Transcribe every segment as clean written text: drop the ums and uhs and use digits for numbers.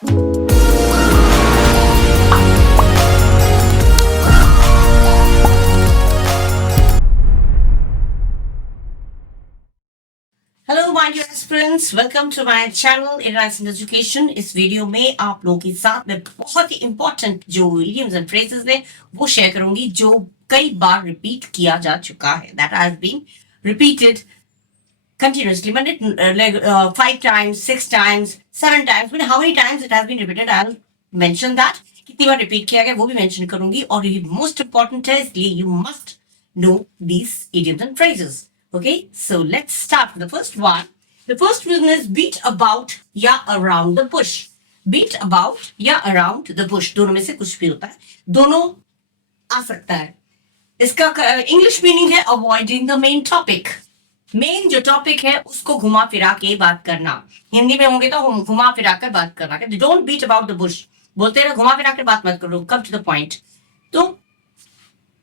Hello my dear students, welcome to my channel advance in education. इस video में आप लोगों के साथ में बहुत ही इंपॉर्टेंट जो इडियम्स एंड फ्रेजेस है वो शेयर करूंगी जो कई बार रिपीट किया जा चुका है। That has been repeated continuously, but like 5 times, 6 times, 7 times, but how many times it has been repeated, I'll mention that. कितनी बार रिपीट किया गया वो भी मेंशन करूंगी। और ये मोस्ट इंपॉर्टेंट है, इसलिए you must know these idioms and phrases. Okay, so let's start with the first one. The first one is beat about या around the bush. Beat about या around the bush, दोनों में से कुछ भी होता है, दोनों आ सकता है। इसका इंग्लिश मीनिंग है avoiding the main topic. Main जो टॉपिक है उसको घुमा फिरा के बात करना। हिंदी में होंगे तो घुमा फिरा कर बात करना। Don't beat about the bush, बोलते रहो, घुमा फिरा कर बात मत करो, कम टू द पॉइंट। तो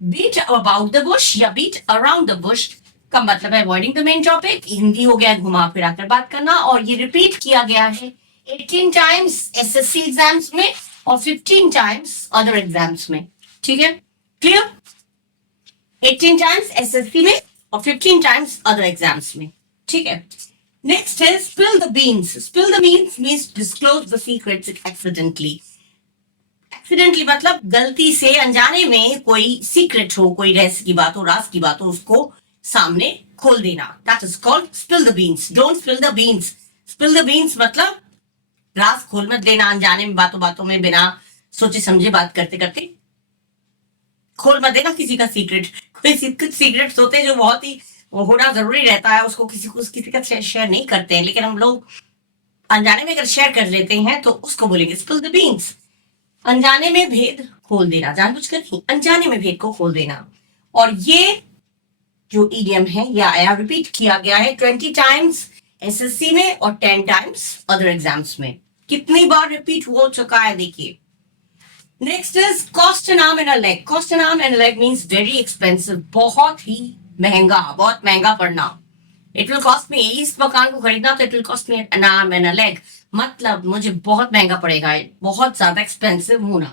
बीट अबाउट द बुश या बीट अराउंड द बुश का मतलब है avoiding the main topic. Hindi हो गया घुमा फिरा कर बात करना, और ये रिपीट किया गया है 18 टाइम्स एसएससी एग्जाम्स में और 15 टाइम्स अदर एग्जाम्स में। ठीक है, क्लियर? 18 टाइम्स एसएससी में और 15 टाइम्स अदर एग्जाम्स में। ठीक है, नेक्स्ट है spill the beans. Spill the beans means disclose the secrets accidentally. Accidentally मतलब गलती से, अनजाने में कोई सीक्रेट हो, कोई रहस्य की बात हो, राज की बात हो, उसको सामने खोल देना। That is called spill the beans. Don't spill the beans. Spill the beans मतलब राज खोल मत देना, अनजाने में, बातों बातों में, बिना सोचे समझे बात करते करते खोल मत देना किसी का सीक्रेट। कुछ सीक्रेट्स होते हैं जो बहुत ही होना जरूरी रहता है, उसको किसी का शेयर नहीं करते हैं, लेकिन हम लोग अनजाने में अगर शेयर कर लेते हैं तो उसको बोलेंगे स्पिल द बीन्स। अनजाने में भेद खोल देना, जानबूझकर नहीं, अनजाने में भेद को खोल देना। और ये जो इडियम है या रिपीट किया गया है 20 टाइम्स एसएससी में और 10 टाइम्स अदर एग्जाम्स में। कितनी बार रिपीट हो चुका है देखिए। Next is cost N arm and a leg. Cost N arm and a leg means very expensive, बहुत ही महंगा, बहुत महंगा पड़ना। इट विल कॉस्ट मी, इस मकान को खरीदना तो it will cost me N arm and a leg, मतलब मुझे बहुत महंगा पड़ेगा, बहुत ज्यादा एक्सपेंसिव होना।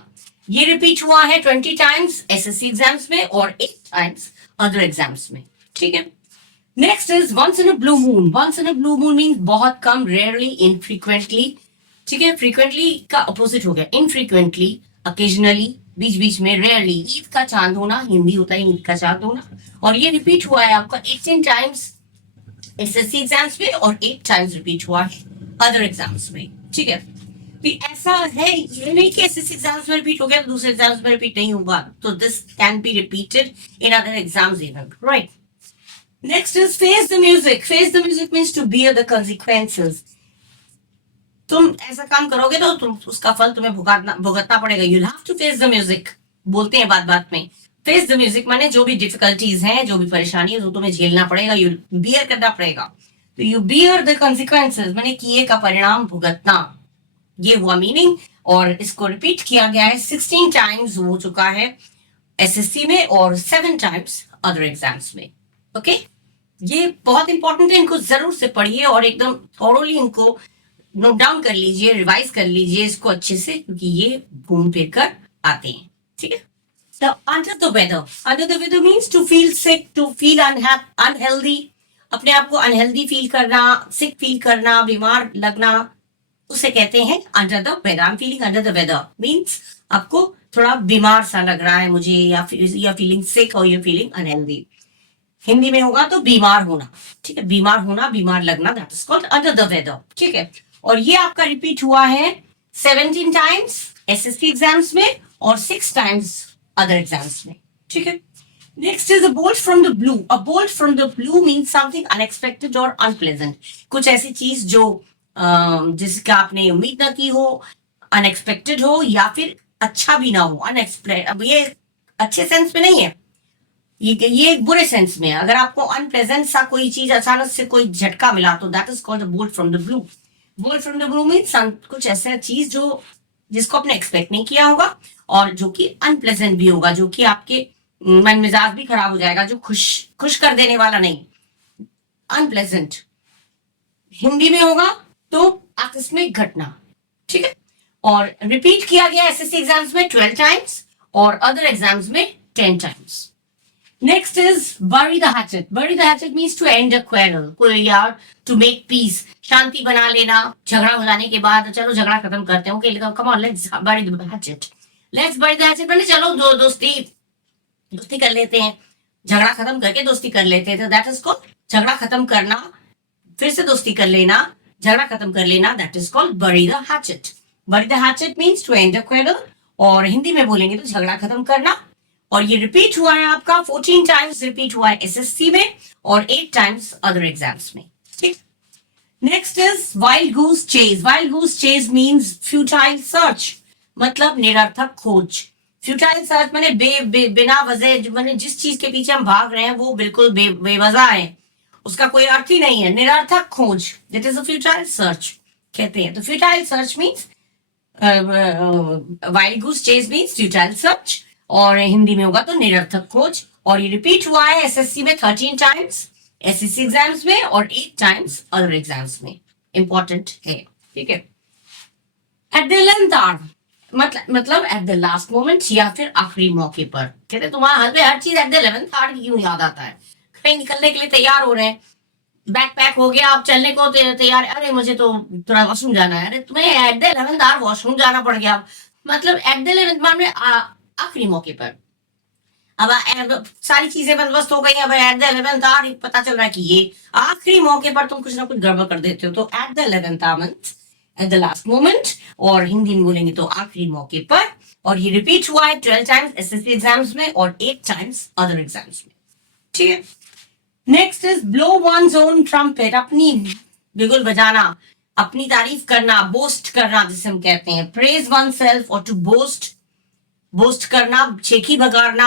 ये रिपीट हुआ है 20 टाइम्स एसएससी एग्जाम्स में और 8 टाइम्स अदर एग्जाम्स में। ठीक है, next is once in a blue moon. Once in a blue moon means बहुत कम, रेयरली, इनफ्रीक्वेंटली। ठीक है, फ्रीक्वेंटली का अपोजिट हो गया इनफ्रीक्वेंटली, अकेजनली, बीच बीच में, रेयरली। ईद का चांद होना, हिंदी होता है ईद का चांद होना। और ये रिपीट हुआ है आपका 18 टाइम्स एसएससी एग्जाम्स में और 8 टाइम्स रिपीट हुआ है अदर एग्जाम्स में। ठीक है, तो ऐसा है, ये नहीं कि एसएससी एग्जाम्स में रिपीट हो गया तो दूसरे एग्जाम्स में रिपीट नहीं होगा। तो this can be repeated in other exams even, right? Next is face the music. Face the music means to bear the consequences. तुम ऐसा काम करोगे तो तुम उसका फल तुम्हें भुगतना पड़ेगा। You have to face the music, बोलते हैं बात बात में। फेस द म्यूजिक माने जो भी डिफिकल्टीज हैं, जो भी परेशानी है, वो तुम्हें झेलना पड़ेगा, यू बियर करना पड़ेगा। तो यू बियर द कॉन्सिक्वेंसेस माने किए का परिणाम भुगतना, ये हुआ मीनिंग। और इसको रिपीट किया गया है 16 टाइम्स हो चुका है एसएससी में और 7 टाइम्स अदर एग्जाम्स में। ओके, ये बहुत इंपॉर्टेंट है, इनको जरूर से पढ़िए और एकदम थोरोली इनको नोट डाउन कर लीजिए, रिवाइज कर लीजिए इसको अच्छे से, क्योंकि ये घूम फिर कर आते हैं। ठीक है, तो under the weather. Under the weather means to feel sick, to feel unhealthy, अपने आप को अनहेल्दी फील करना, सिक फील करना, बीमार लगना, उसे कहते हैं under the weather. I am feeling under the weather means आपको थोड़ा बीमार सा लग रहा है मुझे, या फीलिंग सिक और यू फीलिंग अनहेल्दी। हिंदी में होगा तो बीमार होना। ठीक है, बीमार होना, बीमार लगना, that is called under the weather. ठीक है, और ये आपका रिपीट हुआ है 17 टाइम्स एसएससी एग्जाम्स में और 6 टाइम्स अदर एग्जाम्स में। ठीक है, next is a bolt from the blue. A bolt from the blue means something unexpected और अनप्लेजेंट। कुछ ऐसी चीज जो जिसका आपने उम्मीद ना की हो, अनएक्सपेक्टेड हो, या फिर अच्छा भी ना हो, अनएक्सपेक्टेड। अब ये अच्छे सेंस में नहीं है, ये एक बुरे सेंस में है। अगर आपको अनप्लेजेंट सा कोई चीज, अचानक से कोई झटका मिला, तो that is called a bolt from the blue. Bolt from the blue means कुछ ऐसा चीज जो जिसको आपने एक्सपेक्ट नहीं किया होगा और जो कि अनप्लेजेंट भी होगा, जो कि आपके मन मिजाज भी खराब हो जाएगा, जो खुश कर देने वाला नहीं, अनप्लेजेंट। हिंदी में होगा तो आकस्मिक घटना। ठीक है, और रिपीट किया गया एसएससी एग्जाम्स में 12 टाइम्स और अदर एग्जाम्स में 10 times. Next is bury the hatchet. Bury the hatchet means to end a quarrel. कोई यार to make peace. शांति बना लेना. झगड़ा हो जाने के बाद चलो झगड़ा खत्म करते हैं. Okay, come on, let's bury the hatchet. Let's bury the hatchet. मैंने चलो दोस्ती कर लेते हैं. झगड़ा खत्म करके दोस्ती कर लेते हैं. तो that is called झगड़ा खत्म करना. फिर से दोस्ती कर लेना. झगड़ा खत्म कर लेना. That is called bury the hatchet. Bury the hatchet means to end a quarrel. और हिंदी में बोलेंगे तो झगड़ा खत्म करना. और ये रिपीट हुआ है आपका 14 टाइम्स रिपीट हुआ है एसएससी में और 8 टाइम्स अदर एग्जाम्स में. ठीक. Next is wild goose chase. Wild goose chase means futile search. मतलब निरर्थक खोज. फ्यूटाइल सर्च माने बिना वजह माने जिस चीज के पीछे हम भाग रहे हैं वो बिल्कुल बेवजह है. उसका कोई अर्थ ही नहीं है. निरर्थक खोज. That is a futile search कहते हैं. तो futile search means wild goose chase means futile search और हिंदी में होगा तो निरर्थक खोज. और ये रिपीट हुआ है एसएससी में 13 टाइम्स एसएससी एग्जाम्स में और 8 टाइम्स अदर एग्जाम्स में. इंपॉर्टेंट है. ठीक है. एट द 11th आवर मतलब एट द लास्ट मोमेंट या फिर आखिरी मौके पर. कहते तुम्हारा हर चीज एट द 11th आवर क्यों याद आता है. कहीं निकलने के लिए तैयार हो रहे हैं. बैग पैक हो गया. आप चलने को तैयार. अरे मुझे तो थोड़ा वॉशरूम जाना है. अरे तुम्हें eight the 11th our washroom जाना पड़ गया. मतलब एट द 11th आवर में आखिरी मौके पर. अब सारी चीजें बंदोबस्त हो गई. अब एट द 11th आवर पता चल रहा है कि ये आखिरी मौके पर तुम कुछ ना कुछ गड़बड़ कर देते हो. तो at the 11th hour at the last moment और हिंदी में बोलेंगे तो आखिरी मौके पर. और ये रिपीट हुआ है 12 टाइम्स एसएससी एग्जाम्स में और 8 टाइम्स अदर एग्जाम्स में. ठीक है. Next is blow one's own trumpet. अपनी बिगुल बजाना. अपनी तारीफ करना. बोस्ट करना जिसे हम कहते हैं. प्रेज वन सेल्फ और टू बोस्ट करना. छेकी बगाड़ना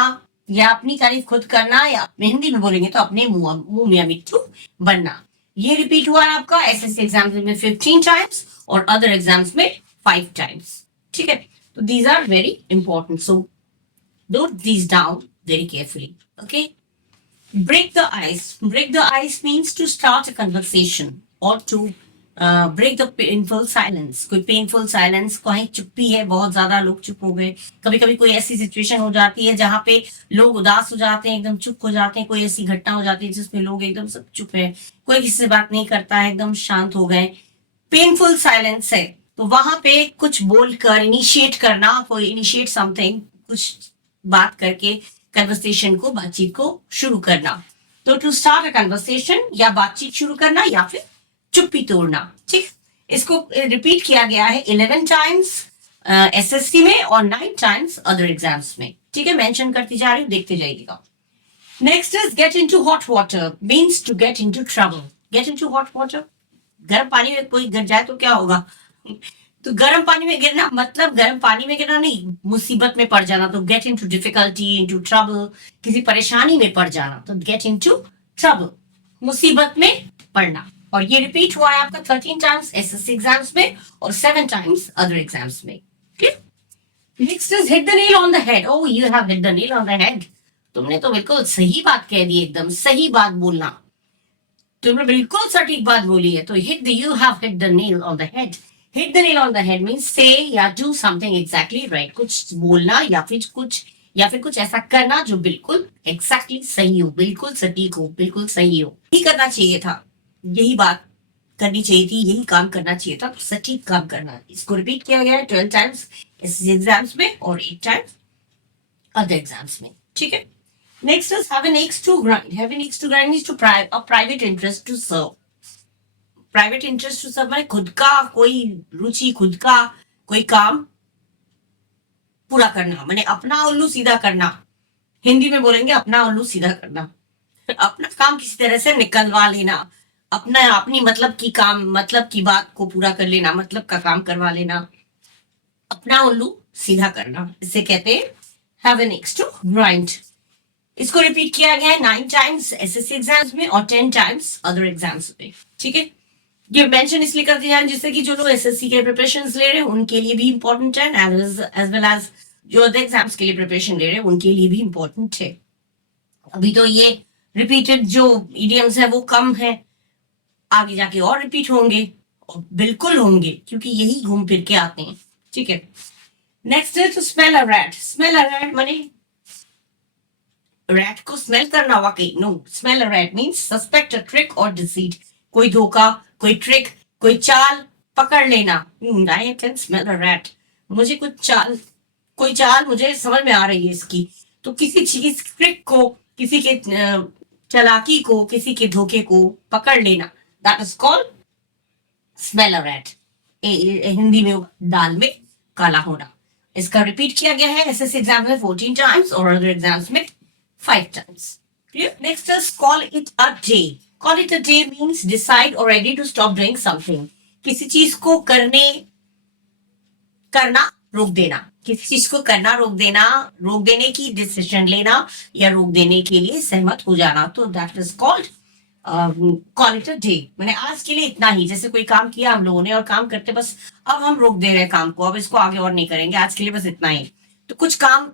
या अपनी तारीफ खुद करना या हिंदी में बोलेंगे तो अपने मुंह में मिट्टू बनना. ये रिपीट हुआ है आपका एसएससी एग्जाम्स में 15 टाइम्स और अदर एग्जाम्स में 5 टाइम्स. ठीक है. तो these are very important. So note these down very carefully. Okay. Break the ice. Break the ice means to start a conversation or to break the painful silence. कोई painful silence, कहीं चुप्पी है, बहुत ज्यादा लोग चुप हो गए. कभी कभी कोई ऐसी सिचुएशन हो जाती है जहाँ पे लोग उदास हो जाते हैं, एकदम चुप हो जाते हैं. कोई ऐसी घटना हो जाती है जिसमें लोग एकदम सब चुप है. कोई किसी से बात नहीं करता है, एकदम शांत हो गए. पेनफुल साइलेंस है. तो वहां पे कुछ बोलकर इनिशिएट करना. कोई इनिशिएट समथिंग, कुछ बात करके कन्वर्सेशन को, बातचीत को शुरू करना. तो टू स्टार्ट अ कन्वर्सेशन या बातचीत शुरू करना या फिर चुप्पी तोड़ना. ठीक. इसको रिपीट किया गया है 11 टाइम्स एसएससी में और 9 टाइम्स अदर एग्जाम्स में. ठीक है. मेंशन करती जा रही हूँ, देखते जाइएगा. Next is get into hot water. Means to get into trouble. Get into hot water. गर्म पानी में कोई गिर जाए तो क्या होगा. तो गर्म पानी में गिरना मतलब गर्म पानी में गिरना नहीं, मुसीबत में पड़ जाना. तो get into difficulty, into trouble, किसी परेशानी में पड़ जाना. तो गेट इनटू ट्रबल, मुसीबत में पड़ना. और ये रिपीट हुआ है आपका 13 टाइम्स एसएससी एग्जाम्स में और 7 टाइम्स अदर एग्जाम्स में. Next is hit the nail on the head. Oh, you have hit the nail on the head. तुमने तो बिल्कुल सही बात कह दी. एकदम सही बात बोलना. तुमने बिल्कुल सटीक बात बोली है. तो you have hit the nail on the head. Hit the nail on the head means say या do something exactly right. कुछ बोलना या फिर कुछ ऐसा करना जो बिल्कुल exactly सही हो, बिल्कुल सटीक हो, बिल्कुल सही हो. यही करना चाहिए था. यही बात करनी चाहिए थी. यही काम करना चाहिए था. तो सटीक काम करना. इसको रिपीट किया गया है 12 टाइम्स एसएससी एग्जाम्स में और 8 टाइम्स अदर एग्जाम्स में. ठीक है. Next is have an axe to grind. Have an axe to grind means to a private interest to serve. Private interest to serve, खुद का कोई रुचि, खुद का कोई काम पूरा करना. मैंने अपना उल्लू सीधा करना. हिंदी में बोलेंगे अपना उल्लू सीधा करना. अपना काम किसी तरह से निकलवा लेना. अपनी मतलब की बात को पूरा कर लेना. मतलब का काम करवा लेना. अपना उल्लू सीधा करना. इसे कहते हैं have an axe to grind. इसको रिपीट किया गया है 9 टाइम्स एसएससी एग्जाम्स में और 10 टाइम्स अदर एग्जाम्स में. ठीक है. ये मेंशन इसलिए कर दिया है जिससे कि जो लोग एसएससी के प्रिपरेशन ले रहे हैं उनके लिए भी इंपॉर्टेंट है. एज वेल एज जो अदर एग्जाम्स के लिए प्रिपरेशन ले रहे हैं उनके लिए भी इंपॉर्टेंट है. अभी तो ये रिपीटेड जो इडियम्स है वो कम है. आगे जाके और रिपीट होंगे और बिल्कुल होंगे क्योंकि यही घूम फिर के आते हैं. ठीक है। नेक्स्ट है to smell a rat. Smell a rat माने रैट को स्मेल करना, वाकई no. Smell a rat means suspect a trick और डिसीट, कोई धोखा, कोई ट्रिक, कोई चाल पकड़ लेना। I can smell a rat, मुझे कुछ चाल, कोई चाल मुझे समझ में आ रही है इसकी। तो किसी चीज ट्रिक को, किसी के चालाकी को, किसी के धोखे को पकड़ लेना, that is called smell a rat. Hindi में दाल में काला होना। इसका रिपीट किया गया है एसएससी एग्जाम में 14 टाइम्स और अदर एग्जाम्स में 5 times. Next is call it a day. Call it a day means decide or ready to stop doing something. किसी चीज को करना रोक देना, किसी चीज को करना रोक देना, रोक देने की डिसीजन लेना या रोक देने के लिए सहमत हो जाना, तो that is called call it a day. मैंने आज के लिए इतना ही, जैसे कोई काम किया हम लोगों ने और काम करते बस अब हम रोक दे रहे हैं काम को, अब इसको आगे और नहीं करेंगे, आज के लिए बस इतना ही। तो कुछ काम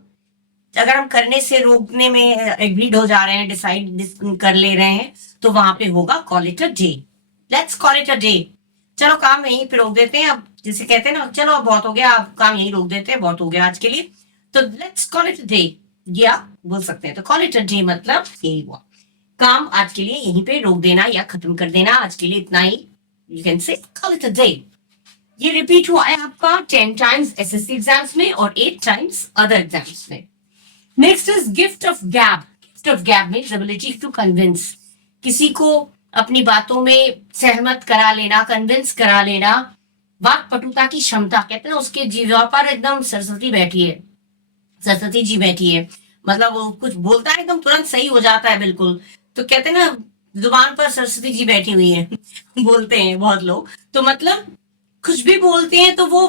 अगर हम करने से रोकने में एग्रीड हो जा रहे हैं, डिसाइड कर ले रहे हैं, तो वहां पे होगा call it a day. Let's call it a day. चलो काम यहीं पे रोक देते हैं, अब जिसे कहते हैं ना, चलो अब बहुत हो गया, अब काम यहीं रोक देते हैं, बहुत हो गया आज के लिए, तो let's call it a day या बोल सकते हैं। तो कॉल इट अ डे मतलब यही हुआ, काम आज के लिए यहीं पे रोक देना या खत्म कर देना, आज के लिए इतना ही, you can say call it a day. ये रिपीट हुआ है आपका 10 टाइम्स एसएससी एग्जाम्स में और 8 टाइम्स अदर एग्जाम्स में। नेक्स्ट इज गिफ्ट ऑफ गैब। गिफ्ट ऑफ गैब मीन्स एबिलिटी टू कन्विंस, किसी को अपनी बातों में सहमत करा लेना, कन्विंस करा लेना। वाक पटुता की क्षमता, कहते हैं उसके जीवा पर एकदम सरस्वती बैठी है, सरस्वती जी बैठी है, मतलब वो कुछ बोलता है एकदम तुरंत सही हो जाता है बिल्कुल। तो कहते हैं ना जुबान पर सरस्वती जी बैठी हुई है बोलते हैं बहुत लोग, तो मतलब कुछ भी बोलते हैं तो वो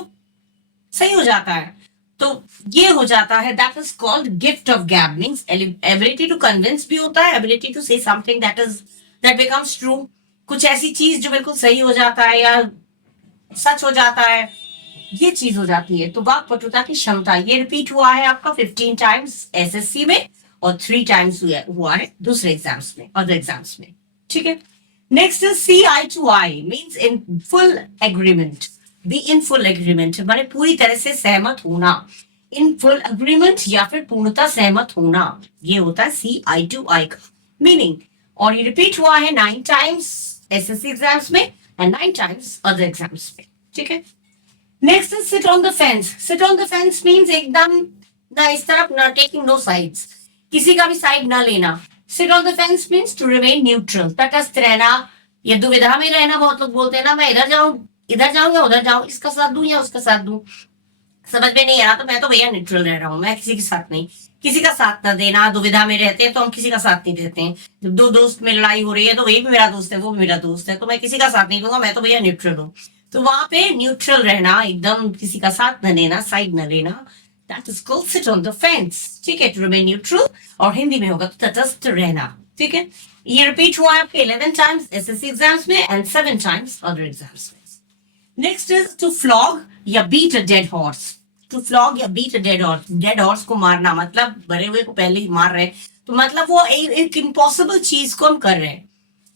सही हो जाता है, तो ये हो जाता है, that is called gift of gab. Means ability to convince भी होता है, ability to say something that becomes true, कुछ ऐसी चीज जो बिल्कुल सही हो जाता है या सच हो जाता है, ये चीज हो जाती है। तो वाक पटुता की क्षमता, ये रिपीट हुआ है आपका 15 टाइम्स एसएससी में और 3 टाइम्स हुआ है दूसरे एग्जाम्स में, अदर एग्जाम्स में, ठीक है। Next is see eye to eye means in full agreement. Be in full agreement माने पूरी तरह से सहमत होना, इन फुल एग्रीमेंट या फिर पूर्णता सहमत होना, ये होता है सी आई टू आई का मीनिंग। और ये रिपीट हुआ है 9 टाइम्स एसएससी एग्जाम्स में एंड 9 टाइम्स अदर एग्जाम्स में, ठीक है। Next is seat on the fence. Seat on the fence means एकदम ना इस तरफ ना, टेकिंग नो साइड्स, किसी का भी साइड ना लेना। Sit on the fence means to remain neutral, तटस्थ रहना या दुविधा में रहना। बहुत लोग बोलते हैं ना मैं इधर जाऊं या उधर जाऊं, इसका साथ दूं या उसका साथ दूं, समझ में नहीं आ रहा तो मैं तो भैया न्यूट्रल रह रहा हूँ, मैं किसी के साथ नहीं। किसी का साथ ना देना, दुविधा में रहते हैं तो हम किसी का साथ नहीं देते हैं। जब दो दोस्त में लड़ाई हो रही है तो वही भी मेरा दोस्त है, वो भी मेरा दोस्त है, तो मैं किसी का साथ नहीं दूंगा, मैं तो भैया न्यूट्रल हूँ। तो वहां पे न्यूट्रल रहना, एकदम किसी का साथ न लेना, साइड न लेना, that is called seat on the fence, ठीक है। टू रिमेन न्यूट्रल, और हिंदी में होगा तो तटस्थ रहना, ठीक है। ये रिपीट हुआ है आपके 11 टाइम्स एसएससी एग्जाम्स में एंड 7 टाइम्स अदर एग्जाम्स में। नेक्स्ट इज टू फ्लॉग या beat a dead horse. To flog या beat a dead horse, dead horse को मारना मतलब मरे हुए को पहले ही मार रहे हैं, तो मतलब वो एक इम्पॉसिबल चीज को हम कर रहे हैं,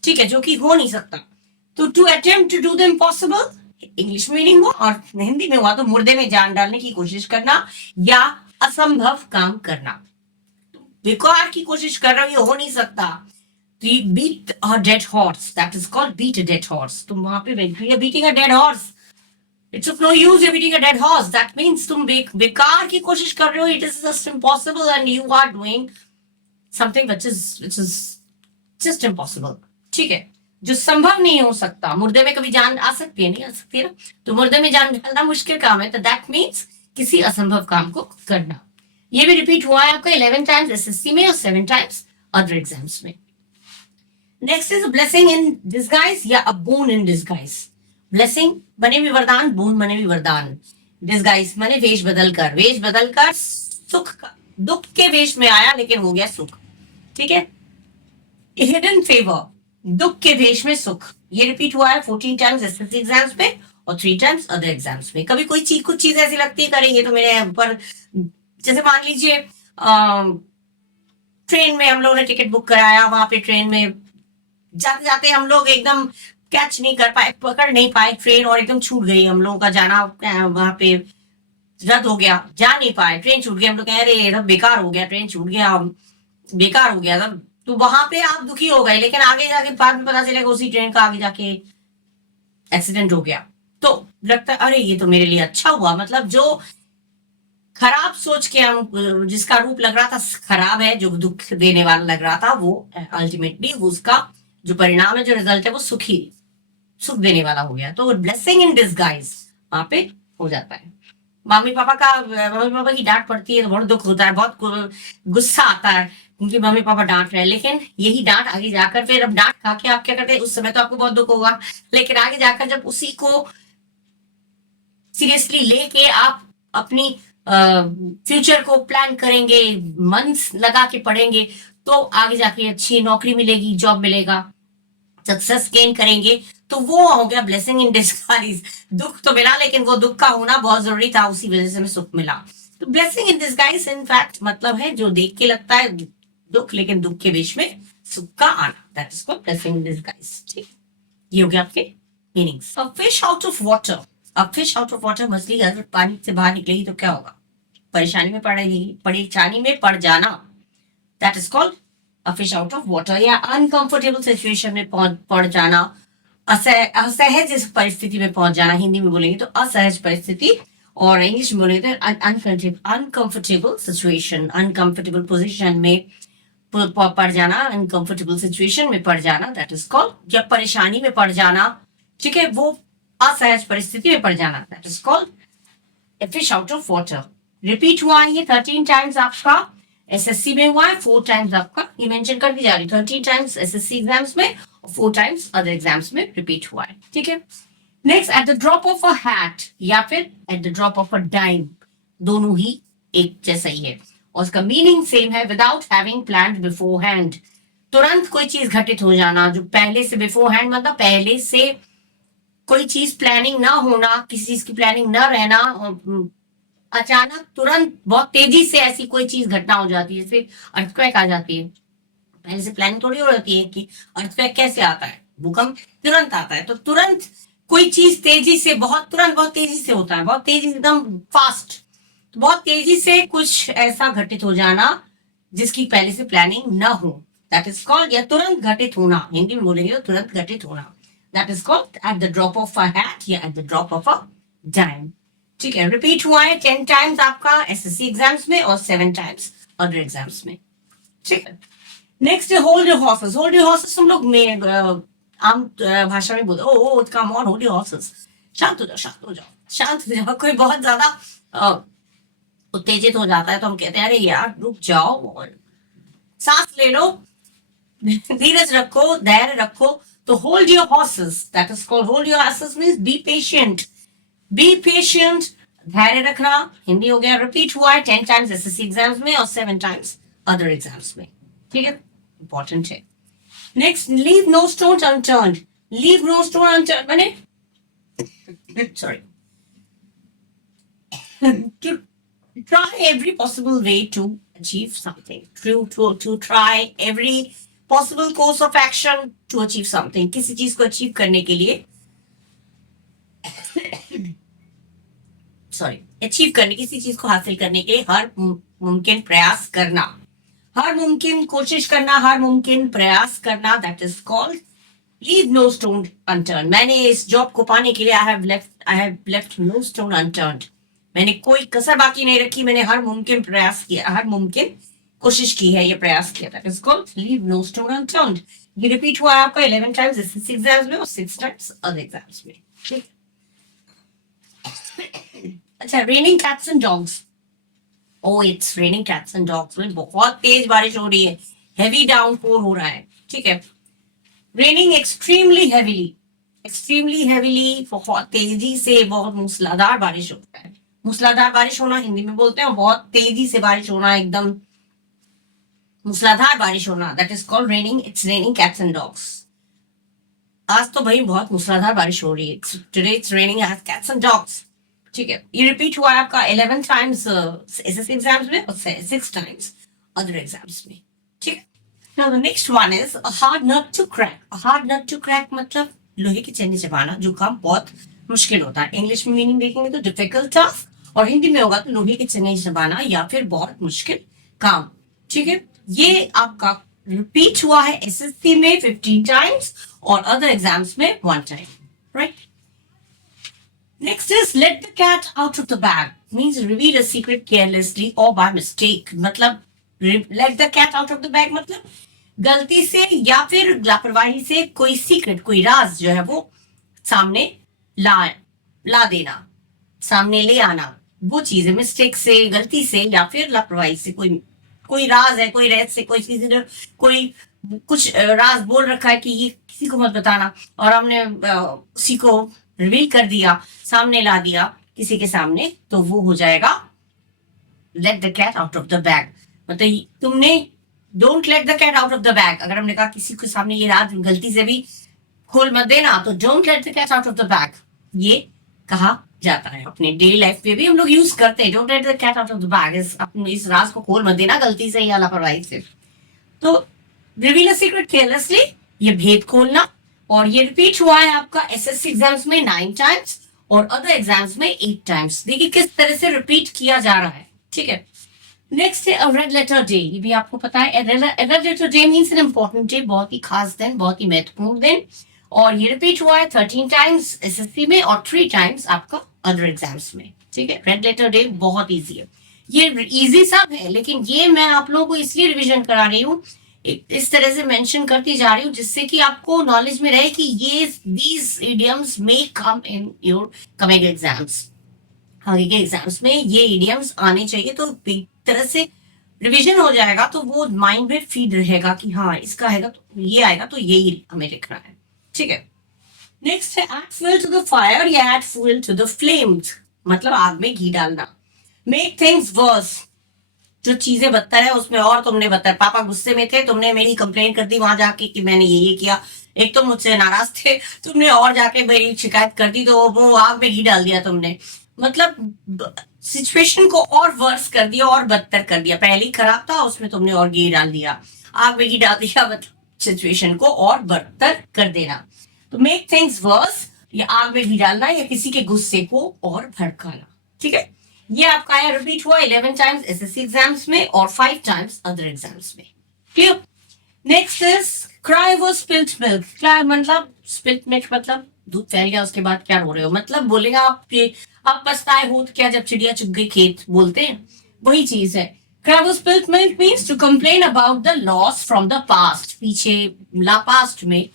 ठीक है, जो कि हो नहीं सकता। तो to attempt to do the impossible English meaning हुआ, और हिंदी में हुआ तो मुर्दे में जान डालने की कोशिश करना या असंभव काम करना। बेकार की कोशिश कर रहे हो, ये हो नहीं सकता। Beat a dead horse, that is called beat a dead horse. तुम वहां पे beating a dead horse, it's of no use you beating a dead horse, that means तुम बेकार की कोशिश कर रहे हो, it is just impossible and you are doing something which is just impossible, ठीक है, जो संभव नहीं हो सकता। मुर्दे में कभी जान आ सकती है, नहीं आ सकती ना, तो मुर्दे में जान डालना मुश्किल काम है, तो दैट मीन्स किसी असंभव काम को करना। ये भी रिपीट हुआ है आपका 11 टाइम्स एसएससी में और 7 टाइम्स अदर एग्जाम्स में। Next is blessing in disguise या अ बोन इन डिस्गाइज। ब्लेसिंग बने भी वरदान, बोन बने भी वरदान, डिस्गाइज माने वेश बदल कर, वेश बदल कर सुख का, दुख के वेश में आया लेकिन हो गया सुख, ठीक है। हिडन फेवर, दुख के वेश में सुख, ये रिपीट हुआ है 14 टाइम्स एसएससी एग्जाम्स में और 3 टाइम्स अदर एग्जाम्स में। कभी कोई चीज, कुछ चीज ऐसी लगती है करेंगे तो मेरे ऊपर, जैसे मान लीजिए ट्रेन में हम लोगों ने टिकट बुक कराया, वहां पे ट्रेन में जाते जाते हम लोग एकदम कैच नहीं कर पाए, पकड़ नहीं पाए ट्रेन, और एकदम छूट गई हम लोगों का जाना वहां पे रद्द हो गया, जा नहीं पाए, ट्रेन छूट गई, हम लोग कह रहे ये सब बेकार हो गया, ट्रेन छूट गया, बेकार हो गया सब, तो वहां पे आप दुखी हो गए, लेकिन आगे जाके बाद में पता चलेगा उसी ट्रेन का आगे जाके एक्सीडेंट हो गया, तो लगता है अरे ये तो मेरे लिए अच्छा हुआ, मतलब जो खराब सोच के हम, जिसका रूप लग रहा था खराब है, जो दुख देने वाला लग रहा था, वो अल्टीमेटली उसका जो परिणाम है, जो रिजल्ट है, वो सुख देने वाला हो गया, तो ब्लेसिंग इन डिसगाइज वहां पे हो जाता है। मम्मी पापा की डांट पड़ती है तो बहुत दुख होता है, बहुत गुस्सा आता है, उनके मम्मी पापा डांट रहे हैं, लेकिन यही डांट आगे जाकर फिर अब डांट खा के आप क्या करते हैं, उस समय तो आपको बहुत दुख होगा, लेकिन आगे जाकर जब उसी को सीरियसली लेके आप अपनी फ्यूचर को प्लान करेंगे, मन लगा के पढ़ेंगे, तो आगे जाके अच्छी नौकरी मिलेगी, जॉब मिलेगा, सक्सेस गेन करेंगे, तो वो हो गया ब्लेसिंग इन डिस्गाइज। दुख तो मिला, लेकिन वो दुख का होना बहुत जरूरी था, उसी वजह से हमें सुख मिला। तो ब्लेसिंग इन डिस्गाइज इनफैक्ट मतलब है जो देख के लगता है दुख, लेकिन दुख के बीच में सुख का आना, that is called blessing in disguise. ठीक, ये हो गया आपके meanings. A fish out of water, अब फिश आउट ऑफ वाटर, मछली अगर पानी से बाहर निकलेगी तो क्या होगा, परेशानी में पड़ेगी, परेशानी में पड़ जाना, that is called a fish out of water, या अनकंफर्टेबल सिचुएशन में पड़ जाना, असहज इस परिस्थिति में पहुंच जाना, हिंदी में बोलेंगे तो असहज परिस्थिति, और इंग्लिश में बोलेंगे तो अनकंफर्टेबल सिचुएशन, अनकंफर्टेबल पोजिशन में पड़ जाना, अनकंफर्टेबल सिचुएशन में पड़ जाना, दैट इज कॉल्ड, जब परेशानी में पड़ जाना, ठीक है, वो असहज परिस्थिति में पड़ जाना, that is called a fish out of water. Repeat हुआ है ये 13 टाइम्स आपका एसएससी में हुआ है, 4 टाइम्स आपका ये मेंशन कर दी जा रही, 13 टाइम्स एसएससी एग्जाम्स में और 4 टाइम्स अदर एग्जाम्स में रिपीट हुआ है। ठीक है, next, at the drop of a hat या फिर at the drop of a dime, दोनों ही एक जैसा ही है और उसका मीनिंग सेम है, without having planned beforehand, तुरंत कोई चीज घटित हो जाना, जो पहले से, बिफोर हैंड मतलब पहले से कोई चीज प्लानिंग ना होना, किसी चीज की प्लानिंग ना रहना, अचानक तुरंत बहुत तेजी से ऐसी कोई चीज घटना हो जाती है, जैसे अर्थक्वेक आ जाती है, पहले से प्लानिंग थोड़ी हो जाती है कि अर्थक्वेक कैसे आता है, भूकंप तुरंत आता है, तो तुरंत कोई चीज तेजी से, तुरंत बहुत तेजी से होता है, बहुत तेजी, एकदम फास्ट, तो बहुत तेजी से कुछ ऐसा घटित हो जाना जिसकी पहले से प्लानिंग न हो, दैट इज कॉल्ड, या तुरंत घटित होना, हिंदी में बोलेंगे तो तुरंत घटित होना, that is called at the drop of a hat या at the drop of a dime. ठीक है, रिपीट हुआ है 10 टाइम्स आपका एसएससी एग्जाम्स में और 7 टाइम्स अदर एग्जाम्स में। ठीक है, next hold your horses. Hold your horses हम लोग में आम भाषा में बोलते, oh come on hold your horses, शांत हो जाओ, शांत हो जाओ, शांत हो जाओ। कोई बहुत ज्यादा उत्तेजित हो जाता है तो हम कहते हैं अरे यार रुक जाओ और सांस ले लो, धीरज रखो, धैर्य रखो, तो hold your horses, that is called hold your horses means be patient, be patient, धैर्य रखना, हिंदी हो गया। रिपीट हुआ है 10 टाइम्स एसएससी एग्जाम्स में और 7 टाइम्स अदर एग्जाम्स में। ठीक है, इंपॉर्टेंट है। Next, leave no stone unturned. Leave no stone unturned माने sorry, to try every possible way to achieve something, to try every possible course of action to achieve something, किसी चीज को achieve करने के लिए, सॉरी, अचीव करने, किसी चीज को हासिल करने के लिए हर मुमकिन प्रयास करना, हर मुमकिन कोशिश करना, हर मुमकिन प्रयास करना, that is called leave no stone unturned. मैंने इस जॉब को पाने के लिए I have left no stone unturned, मैंने कोई कसर बाकी नहीं रखी, मैंने हर मुमकिन प्रयास किया, हर मुमकिन कोशिश की है, ये प्रयास किया, that is called leave no stone unturned. ये रिपीट हुआ है आपका 11 टाइम्स एसएससी एग्जाम्स में और 6 टाइम्स अदर एग्जाम्स में। ठीक, अच्छा, raining cats and dogs. Oh it's raining cats and dogs, में बहुत तेज बारिश हो रही है, हेवी डाउनपोर हो रहा है। ठीक है, रेनिंग एक्सट्रीमली हेवीली, बहुत तेजी से, बहुत मूसलाधार बारिश होता है। मूसलाधार बारिश होना हिंदी में बोलते हैं, बहुत तेजी से बारिश होना, एकदम मूसलाधार बारिश होना, that is called raining, it's raining cats and dogs. आज तो भाई बहुत मूसलाधार बारिश हो रही है, today it's raining cats and dogs. ठीक है, ये रिपीट हुआ है आपका 11 टाइम्स एसएससी एग्जाम्स में और 6 टाइम्स अदर एग्जाम्स में। ठीक है, now the next one is a hard nut to crack. A hard nut to crack मतलब लोहे की चेनी चबाना, जो काम बहुत मुश्किल होता है। इंग्लिश में मीनिंग देखेंगे तो डिफिकल्ट टास्क, और हिंदी में होगा तो लोहे की चने चबाना या फिर बहुत मुश्किल काम। ठीक है, ये आपका रिपीट हुआ है एसएससी में 15 टाइम्स और अदर एग्जाम्स में 1 time, right. Next is let the cat out of the bag, means reveal a secret carelessly और बाय मिस्टेक। मतलब let the cat out of the bag मतलब गलती से या फिर लापरवाही से कोई सीक्रेट, कोई राज जो है वो सामने ला ला देना, सामने ले आना। वो चीज है मिस्टेक से, गलती से या फिर लापरवाही से। कोई कोई राज है, कोई रहस्य, कोई चीज, कोई कुछ राज बोल रखा है कि ये किसी को मत बताना, और हमने उसी को रिवील कर दिया, सामने ला दिया किसी के सामने, तो वो हो जाएगा let the cat out of the bag. मतलब तुमने don't let the cat out of the bag, अगर हमने कहा किसी के सामने ये राज गलती से भी खोल मत देना, तो don't let the cat out of the bag ये कहा जाता है। अपने डेली लाइफ में भी हम लोग यूज करते हैं, don't let the cat out of the bag, इस राज को खोल मत देना गलती से या लापरवाही से। तो रिवील अ सीक्रेट केयरलेसली, ये भेद खोलना, और ये रिपीट हुआ है आपका एसएससी एग्जाम्स में 9 टाइम्स और अदर एग्जाम्स में 8 टाइम्स। देखिए किस तरह से रिपीट किया जा रहा है। ठीक है, नेक्स्ट है रेड लेटर डे, ये भी आपको पता है। Red letter day means an important day, बहुत ही खास दिन, बहुत ही महत्वपूर्ण दिन, और ये रिपीट हुआ है 13 टाइम्स एसएससी में और 3 टाइम्स आपका अदर एग्जाम्स में। ठीक है, रेड लेटर डे बहुत इजी है, ये इजी सब है, लेकिन ये मैं आप लोगों को इसलिए रिवीजन करा रही हूँ, इस तरह से मेंशन करती जा रही हूँ जिससे कि आपको नॉलेज में रहे कि ये these idioms may come in your coming exams. आगे के एग्जाम्स में ये इडियम्स आने चाहिए, तो एक तरह से रिवीजन हो जाएगा, तो वो माइंड में फीड रहेगा कि हाँ इसका आएगा तो ये आएगा, तो यही हमें लिखना है। ठीक है, नेक्स्ट है add fuel to the fire या add fuel to the flames, मतलब आग में घी डालना। मेक थिंग्स वर्स, जो चीजें बदतर है उसमें और तुमने बदतर, पापा गुस्से में थे, तुमने मेरी कंप्लेन कर दी वहां जाके कि मैंने ये किया, एक तो मुझसे नाराज थे, तुमने और जाके मेरी शिकायत कर दी, तो वो आग में घी डाल दिया तुमने। मतलब सिचुएशन को और वर्स कर दिया और बदतर कर दिया, पहले ही खराब था उसमें तुमने और घी डाल दिया, आग में घी डाल दिया, मतलब सिचुएशन को और बदतर कर देना। तो मेक थिंग्स वर्स, या आग में घी डालना, या किसी के गुस्से को और भड़काना। ठीक है, ये आपका है रिपीट हुआ 11 टाइम्स एसएससी एग्जाम्स में और 5 टाइम्स अदर एग्जाम्स में। Clear. Next is cry over spilt milk. क्या मतलब स्पिल्ट मिल्क, मतलब दूध फैल गया उसके बाद क्या रो रहे हो, मतलब बोलेगा आप पछताए हो तो क्या जब चिड़िया चुग गई खेत, बोलते हैं वही चीज है। Cry over spilt milk means to complain about the loss from the past, पीछे पास्ट में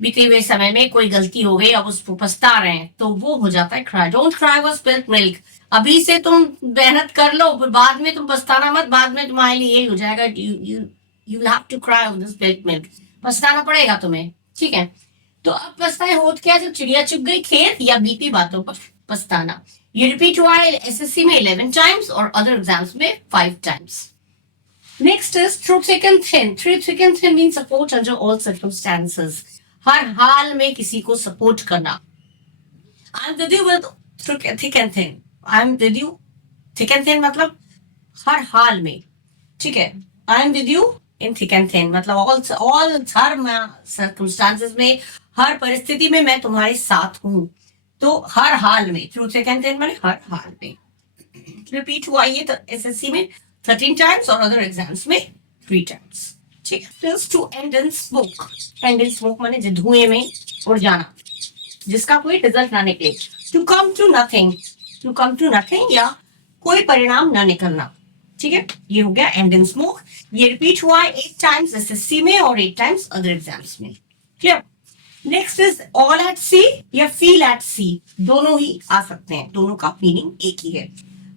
बीते हुए समय में कोई गलती हो गई, अब उसको पछता रहे हैं, तो वो हो जाता है cry. Don't cry over spilt milk, अभी से तुम मेहनत कर लो, फिर बाद में तुम पछताना मत, बाद में तुम्हारे लिए यही हो जाएगा, you have to cry over the spilt milk, पछताना पड़ेगा तुम्हें। ठीक है, तो अब पछताए हो क्या, जब चिड़िया चुग गई खेत या बीती बातों पर पछताना। ये रिपीट हुआ है एसएससी में 11 टाइम्स और अदर एग्जाम्स में 5 times. Next is through thick and thin. Through thick and thin mean support under all circumstances, हर हाल में किसी को सपोर्ट करना। I am with you with through thick and thin, I am with you thick and thin मतलब हर हाल में। ठीक है, I am with you in thick and thin मतलब ऑल हर सर्कमस्टांसेस में, हर परिस्थिति में मैं तुम्हारे साथ हूं, तो हर हाल में। थ्रू थिक एंड थिन माने हर हाल में। रिपीट हुआ ये तो एसएससी में 13 टाइम्स और अदर एग्जाम्स में 3 टाइम्स। ठीक है, to end in smoke. End in smoke माने जो धुएं में उड़ जाना, जिसका कोई रिजल्ट ना निकले। To come to nothing, to come to nothing या कोई परिणाम ना निकलना। ठीक है, ये हो गया एंड इन स्मोक। ये रिपीट हुआ है 8 टाइम्स एसएससी में और 8 टाइम्स अदर एग्जाम्स में। Clear. Next is all at sea या फील एट सी, दोनों ही आ सकते हैं, दोनों का मीनिंग एक ही है।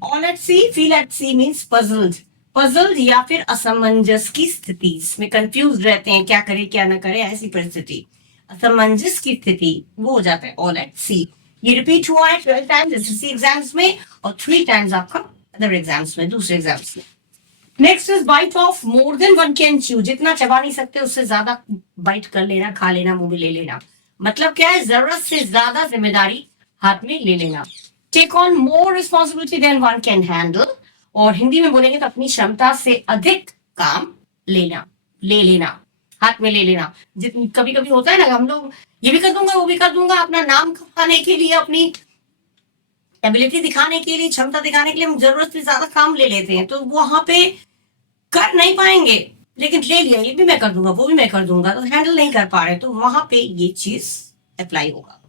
All at sea, feel at sea means puzzled, puzzled या फिर असमंजस की स्थिति, इसमें कंफ्यूज रहते हैं क्या करे क्या ना करे, ऐसी परिस्थिति, असमंजस की स्थिति, वो हो जाता है ऑल एट सी। ये रिपीट हुआ है 12 टाइम्स एसएससी एग्जाम्स में और 3 टाइम्स आपका अदर एग्जाम्स में, दूसरे एग्जाम्स में। Next is bite off more than one can chew, जितना चबा नहीं सकते उससे ज्यादा बाइट कर लेना, खा लेना, मुंह में ले लेना। मतलब क्या है, जरूरत से ज्यादा जिम्मेदारी हाथ में ले लेना। Take on more responsibility than one can handle, और हिंदी में बोलेंगे तो अपनी क्षमता से अधिक काम लेना, ले लेना, हाथ में ले लेना। जितनी कभी कभी होता है ना, हम लोग ये भी कर दूंगा वो भी कर दूंगा, अपना नाम कमाने के लिए, अपनी एबिलिटी दिखाने के लिए, क्षमता दिखाने के लिए हम जरूरत से ज्यादा काम ले लेते हैं, तो वहां पे कर नहीं पाएंगे, लेकिन ले लिया, ये भी मैं कर दूंगा, वो भी मैं कर दूंगा, तो हैंडल नहीं कर पा रहे, तो वहां पे ये चीज अप्लाई होगा।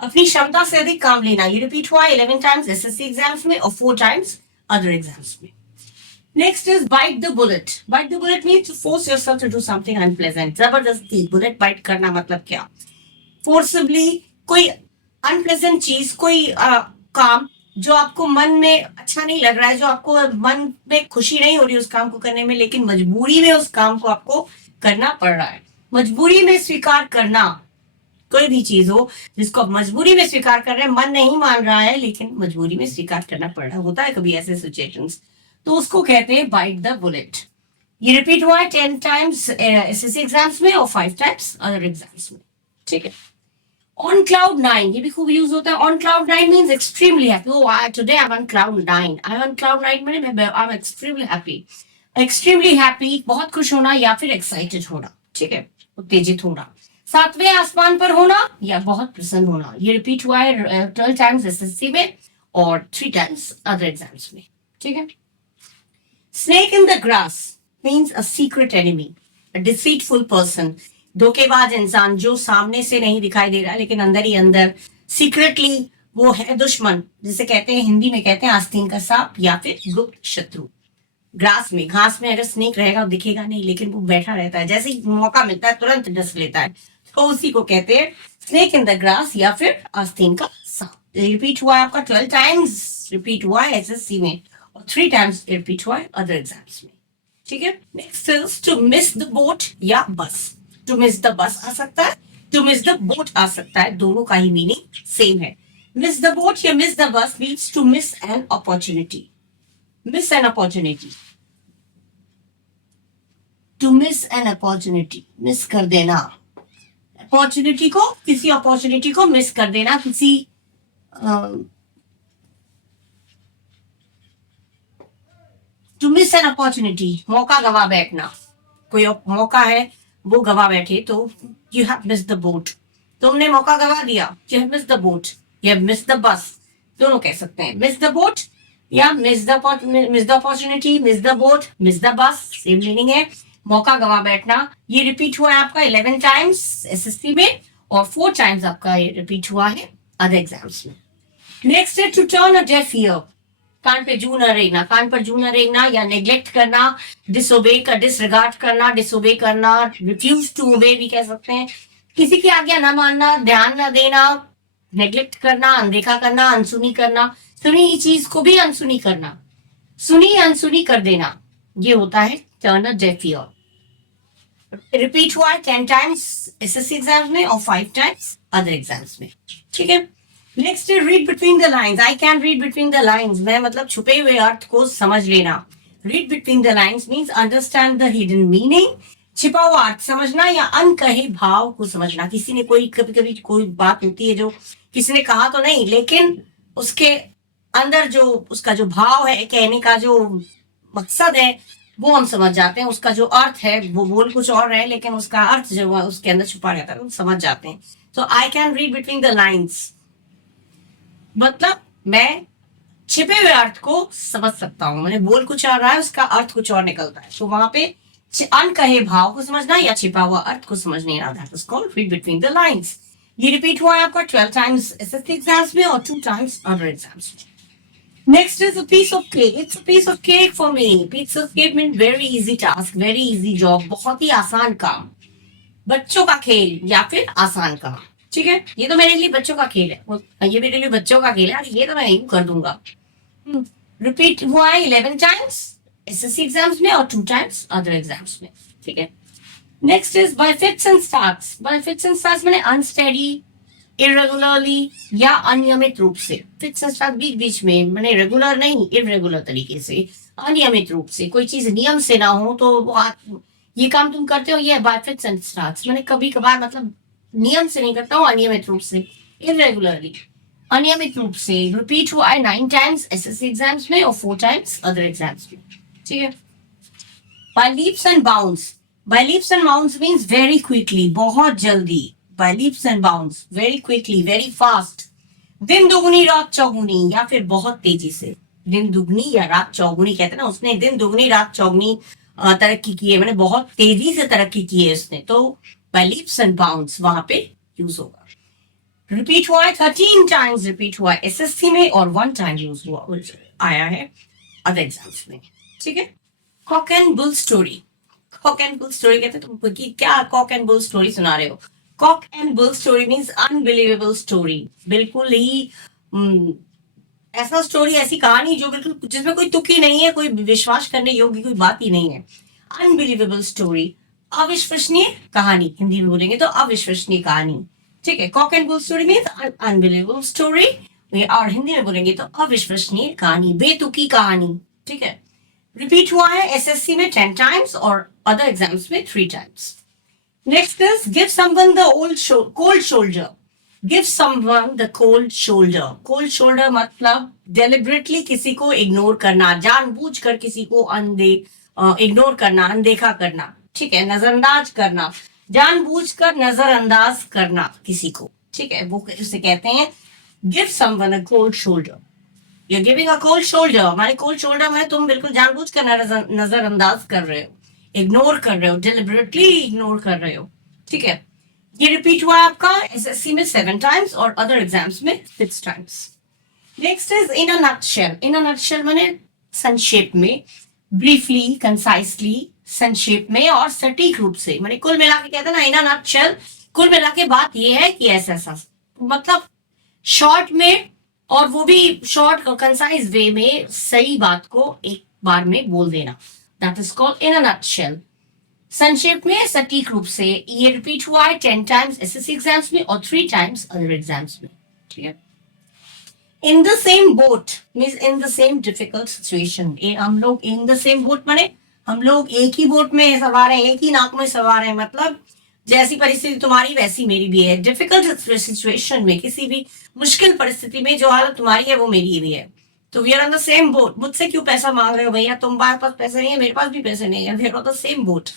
अपनी क्षमता से अधिक काम लेना, ये रिपीट हुआ 11 टाइम्स एसएससी एग्जाम्स में और 4 टाइम्स अदर एग्जाम्स में। Next is bite the bullet. Bite the bullet means to force yourself to do something unpleasant. जबरदस्ती बुलेट बाइट करना मतलब क्या? फोर्सिबली कोई अनप्लेजेंट चीज, कोई काम जो आपको मन में अच्छा नहीं लग रहा है, जो आपको मन में खुशी नहीं हो रही उस काम को करने में, लेकिन मजबूरी में उस काम को आपको करना पड़ रहा है। मजबूरी में स्वीकार करना, कोई भी चीज हो जिसको आप मजबूरी में स्वीकार कर रहे हैं, मन नहीं मान रहा है लेकिन मजबूरी में स्वीकार करना पड़ रहा है, होता है कभी ऐसे सिचुएशंस, तो उसको कहते हैं बाइट द बुलेट। ये रिपीट हुआ है 10 टाइम्स एसएससी एग्जाम्स में और 5 टाइम्स अदर एग्जाम्स में। ठीक है। On cloud nine, ये भी खूब यूज होता है। On cloud nine means extremely happy. Oh, today I'm on cloud nine. I'm on cloud nine मैंने I'm extremely happy. Extremely happy, बहुत खुश होना या फिर excited होना, ठीक है, उत्तेजित होना। 7वें आसमान पर होना या बहुत प्रसन्न होना। ये रिपीट हुआ है 12 टाइम्स एसएससी में और 3 टाइम्स अदर एग्जाम्स में। ठीक है। Snake in the grass means a secret enemy, a deceitful person. धोखेबाज इंसान जो सामने से नहीं दिखाई दे रहा है लेकिन अंदर ही अंदर सीक्रेटली वो है दुश्मन, जिसे कहते हैं, हिंदी में कहते हैं आस्तीन का सांप या फिर गुप्त शत्रु। ग्रास में, घास में अगर स्नेक रहेगा दिखेगा नहीं, लेकिन वो बैठा रहता है, जैसे ही मौका मिलता है तुरंत डस लेता है, तो उसी को कहते हैं स्नेक इन द ग्रास या फिर आस्तीन का सांप। रिपीट हुआ है आपका 12 टाइम्स, रिपीट हुआ है एसएससी में और 3 टाइम्स रिपीट हुआ है अदर एग्जाम्स में। ठीक है। Next is to miss the boat या bus. To miss the bus आ सकता है, टू मिस द बोट आ सकता है, दोनों का ही मीनिंग सेम है। मिस द बोट या miss the bus means to miss an opportunity. Miss an opportunity, to miss an opportunity, miss कर देना अपॉर्चुनिटी को, किसी अपॉर्चुनिटी को मिस कर देना, किसी टू मिस एन अपॉर्चुनिटी, मौका गवा बैठना, कोई मौका है वो गवा बैठे, तो you have miss the boat, तुमने मौका गवा दिया, you have miss the boat, you have miss the बस, दोनों कह सकते हैं। मिस द बोट या miss the opportunity, miss the boat, miss the बस, सेम मीनिंग है, मौका गवा बैठना। ये रिपीट हुआ है आपका 11 टाइम्स एसएससी में और 4 टाइम्स आपका ये रिपीट हुआ है अदर एग्जाम्स में। नेक्स्ट है to turn a deaf ear. कान पे जू न रेंगना, कान पर जू न रेंगना या नेग्लेक्ट करना, डिसोबे का, डिसरिगार्ड करना, डिसोबे करना, रिफ्यूज टू ओबे भी कह सकते हैं, किसी की आज्ञा न मानना, ध्यान न देना, नेग्लेक्ट करना, अनदेखा करना, अनसुनी करना, सुनी चीज को भी अनसुनी करना, सुनी अनसुनी कर देना, ये होता है turn a deaf year. Repeat हुआ है 10 टाइम्स एसएससी एग्जाम्स में और 5 टाइम्स अदर एग्जाम्स में। ठीक है। Next read between the lines. I can read between the lines, मैं मतलब छुपे हुए अर्थ को समझ लेना। Read between the lines means understand the hidden meaning, छिपा हुआ अर्थ समझना या अनकहे भाव को समझना। किसी ने कोई, कभी कभी कोई बात होती है जो किसी ने कहा तो नहीं, लेकिन उसके अंदर जो उसका जो भाव है, कहने का जो मकसद है, वो हम समझ जाते हैं। उसका जो अर्थ है वो बोल कुछ और है, लेकिन उसका अर्थ जो है उसके अंदर छुपा रहता है, हम समझ जाते हैं। तो I can read between the lines मतलब मैं छिपे हुए अर्थ को समझ सकता हूँ, मैंने बोल कुछ आ रहा है, उसका अर्थ कुछ और निकलता है, तो वहां पे अनकहे भाव को समझना या छिपा हुआ अर्थ को समझने, that is called read between the lines. ये रिपीट हुआ है आपका 12 टाइम्स एसएससी एग्जाम्स में और 2 टाइम्स अदर एग्जाम्स में। Next is a piece of cake. It's a piece of cake for me. Piece of cake means very easy task, very easy job, बहुत ही आसान काम, बच्चों का खेल या फिर आसान काम। ठीक है। ये तो मेरे लिए बच्चों का खेल है, ये मेरे लिए बच्चों का खेल है, ये तो मैं यूं कर दूंगा। रिपीट हुआ है 11 टाइम्स एसएससी एग्जाम्स में और 2 टाइम्स अदर एग्जाम्स में। ठीक है। Next is by fits and starts. Bye fits and starts मैंने अनस्टेडी, इरेगुलरली या अनियमित रूप से। फिट्स एंड स्टार्ट बीच बीच में, मैंने रेगुलर नहीं, इरेगुलर तरीके से, अनियमित रूप से, कोई चीज नियम से ना हो, तो ये काम तुम करते हो, ये बाय फिट्स एंड स्टार्ट्स। मैंने कभी कभार मतलब नियम से नहीं करता हूँ, अनियमित रूप से, इरेगुलरली, अनियमित रूप से। रिपीट हुआ है 9 टाइम्स एसएससी एग्जाम्स में और 4 टाइम्स अदर एग्जाम्स में। ठीक है। By leaps and bounds. By leaps and bounds means very quickly, बहुत जल्दी। By leaps and bounds, very quickly, very fast. दिन दुगनी रात चौगुनी, या फिर बहुत तेजी से। दिन दुगनी या रात चौगुनी कहते हैं ना, उसने दिन दुगनी रात चौगुनी तरक्की की है, मैंने बहुत तेजी से तरक्की की है उसने, तो बाय लीप्स एंड बाउंड्स वहां पे यूज होगा। रिपीट हुआ है 13 टाइम्स, रिपीट हुआ है एसएससी में, और 1 टाइम यूज हुआ आया है अदर एग्जाम्स में। ठीक है। Cock and bull story, cock and bull story कहते हैं, तुम कि क्या कॉक एंड बुल स्टोरी सुना रहे हो। Cock and bull story means unbelievable story, बिल्कुल ही ऐसा स्टोरी, ऐसी कहानी जो बिल्कुल जिसमें कोई तुक ही नहीं है, कोई विश्वास करने योग्य कोई बात ही नहीं है। अनबिलीवेबल स्टोरी, अविश्वसनीय कहानी, हिंदी में बोलेंगे तो अविश्वसनीय कहानी। ठीक है। Cock and bull story means unbelievable story, और हिंदी में बोलेंगे तो अविश्वसनीय कहानी, बेतुकी कहानी। ठीक है। रिपीट हुआ है एसएससी में 10 टाइम्स और अदर एग्जाम्स में 3 times. Next is give someone the cold shoulder, give someone the cold shoulder. Cold shoulder मतलब डेलिबरेटली किसी को इग्नोर करना, जानबूझकर किसी को इग्नोर करना, अनदेखा करना। ठीक है। नजरअंदाज करना, जानबूझकर नजरअंदाज करना किसी को। ठीक है। वो उसे कहते हैं give someone a cold shoulder. You're giving a cold shoulder, हमारे cold shoulder में तुम बिल्कुल जानबूझकर नजरअंदाज कर रहे हो, इग्नोर कर रहे हो, डिलिबरेटली इग्नोर कर रहे हो। ठीक है। ये रिपीट हुआ आपका एसएससी में 7 टाइम्स और अदर एग्जाम्स में 6 times. Next is in a nutshell. In a nutshell माने संक्षेप में, ब्रीफली, कंसाइसली, संक्षेप में और सटीक रूप से, माने कुल मिला के कहते हैं ना इन अ नटशेल, कुल मिला के बात ये है कि ऐसा ऐसा, मतलब शॉर्ट में, और वो भी शॉर्ट और कंसाइज वे में सही बात को एक बार में बोल देना, that is called in a nutshell. संक्षेप में, सटीक रूप से। ये रिपीट हुआ है 10 टाइम्स एसएससी एग्जाम्स में और 3 टाइम्स अदर एग्जाम्स में। ठीक है। इन the same boat means in the same difficult situation. हम लोग इन द सेम बोट माने हम लोग एक ही बोट में सवार हैं, एक ही नाव में सवार हैं, मतलब जैसी परिस्थिति तुम्हारी वैसी मेरी भी है। डिफिकल्ट सिचुएशन में, किसी भी मुश्किल परिस्थिति में जो हालत तुम्हारी है वो मेरी भी है, तो we are on the same boat. मुझसे क्यों पैसा मांग रहे हो भैया, तुम्हारे पास पैसे नहीं है, मेरे पास भी पैसे नहीं है, we are on the same boat.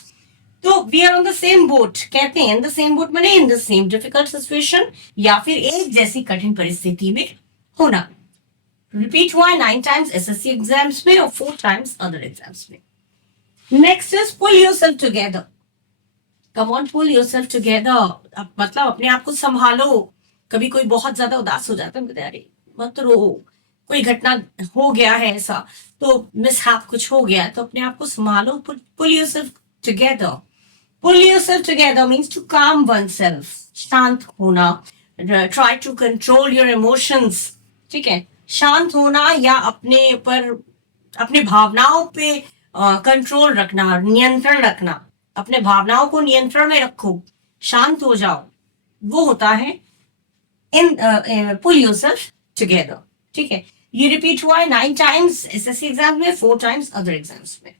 तो we are on the same boat कहते हैं, इन द सेम बोट माने in the same difficult situation, या फिर एक जैसी कठिन परिस्थिति में होना। रिपीट हुआ है 9 टाइम्स एसएससी एग्जाम्स में और 4 टाइम्स अदर एग्जाम्स में। Next is pull yourself together. Come on, pull yourself together मतलब अपने आप को संभालो। कभी कोई बहुत ज्यादा उदास हो जाता है, अरे मत रो, कोई घटना हो गया है ऐसा, तो मिसहैप कुछ हो गया है, तो अपने आप को संभालो। Pull yourself together. Pull yourself together means to calm oneself, शांत होना, try to control your emotions. ठीक है। शांत होना या अपने ऊपर, अपने भावनाओं पे कंट्रोल रखना, नियंत्रण रखना, अपने भावनाओं को नियंत्रण में रखो, शांत हो जाओ, वो होता है इन पुल योरसेल्फ टुगेदर। ठीक है। ये रिपीट हुआ है 9 टाइम्स एसएससी एग्जाम में, 4 टाइम्स अदर एग्जाम्स में।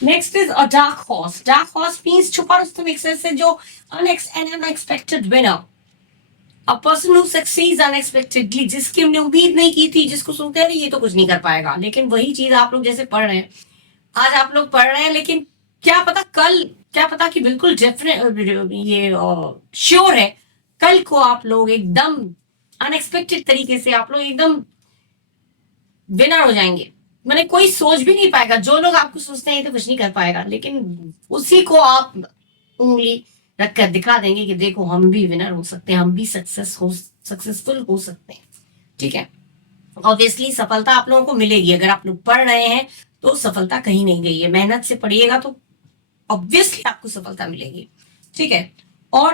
Next is a dark horse. Dark horse means छुपा रुस्तम एक्सेस से जो unexpected winner, a person who succeeds unexpectedly, जिसकी हमने उम्मीद नहीं की थी, जिसको सुनते हैं ये तो कुछ नहीं कर पाएगा, लेकिन वही चीज आप लोग जैसे पढ़ रहे हैं, आज आप लोग पढ़ रहे हैं, लेकिन क्या पता कल, क्या पता कि बिल्कुल डेफिनेट ये श्योर है, कल को आप लोग एकदम अनएक्सपेक्टेड तरीके से आप लोग एकदम विनर हो जाएंगे। मैंने कोई सोच भी नहीं पाएगा, जो लोग आपको सोचते हैं ये तो कुछ नहीं कर पाएगा, लेकिन उसी को आप उंगली रखकर दिखा देंगे कि देखो हम भी विनर हो सकते हैं, हम भी सक्सेसफुल हो सकते हैं। ठीक है। ऑब्वियसली सफलता आप लोगों को मिलेगी, अगर आप लोग पढ़ रहे हैं तो सफलता कहीं नहीं गई है, मेहनत से पढ़िएगा तो ऑब्वियसली आपको सफलता मिलेगी। ठीक है। और